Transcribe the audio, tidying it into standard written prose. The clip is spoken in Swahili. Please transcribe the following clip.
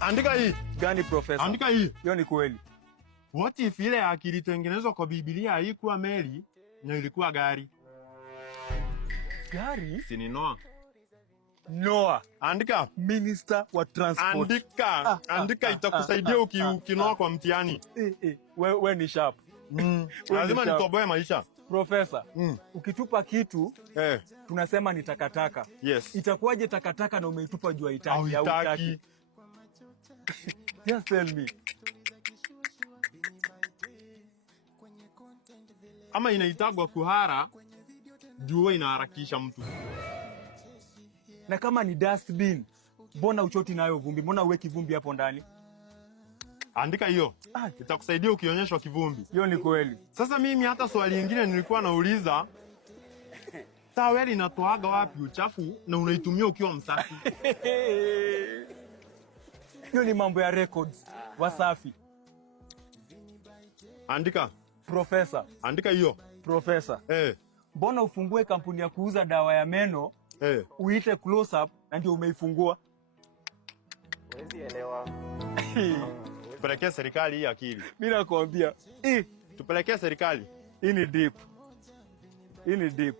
Andika hii. Gani profesa? Andika hii. Hiyo ni kweli. What if ile akili ilitengenezwa kwa Biblia haikuwa meli na ilikuwa gari? Gari? Si ni Noah. Noah. Andika. Minister wa transport. Andika itakusaidia ukinoa kwa mtihani. We ni sharp. Lazima nitoboe maisha. Profesa, ukitupa kitu tunasema ni takataka. Yes. Itakuwaje takataka na umeitupa juu haitaki au hutaki? Just tell me. Ama inaitagwa kuhara juu inaharakisha mtu. Na kama ni dustbin, mbona uchoti nayo vumbi? Mbona uweki vumbi hapo ndani? Andika hiyo. Itakusaidia ukionyeshwa kivumbi. Hiyo ni kweli. Sasa mimi hata swali lingine nilikuwa nauliza, taweli inatoaga wapi uchafu na unaitumia ukiwa msafi? Hiyo ni mambo ya records. Wasafi. Andika. Profesa. Andika hiyo. Profesa. Mbona ufungue kampuni ya kuuza dawa ya meno, uite close up na ndio umeifungua? Huwezi elewa. Tupelekee serikali hii akili. Mimi nakwambia. Tupelekee serikali. Hii ni deep. Hii ni deep.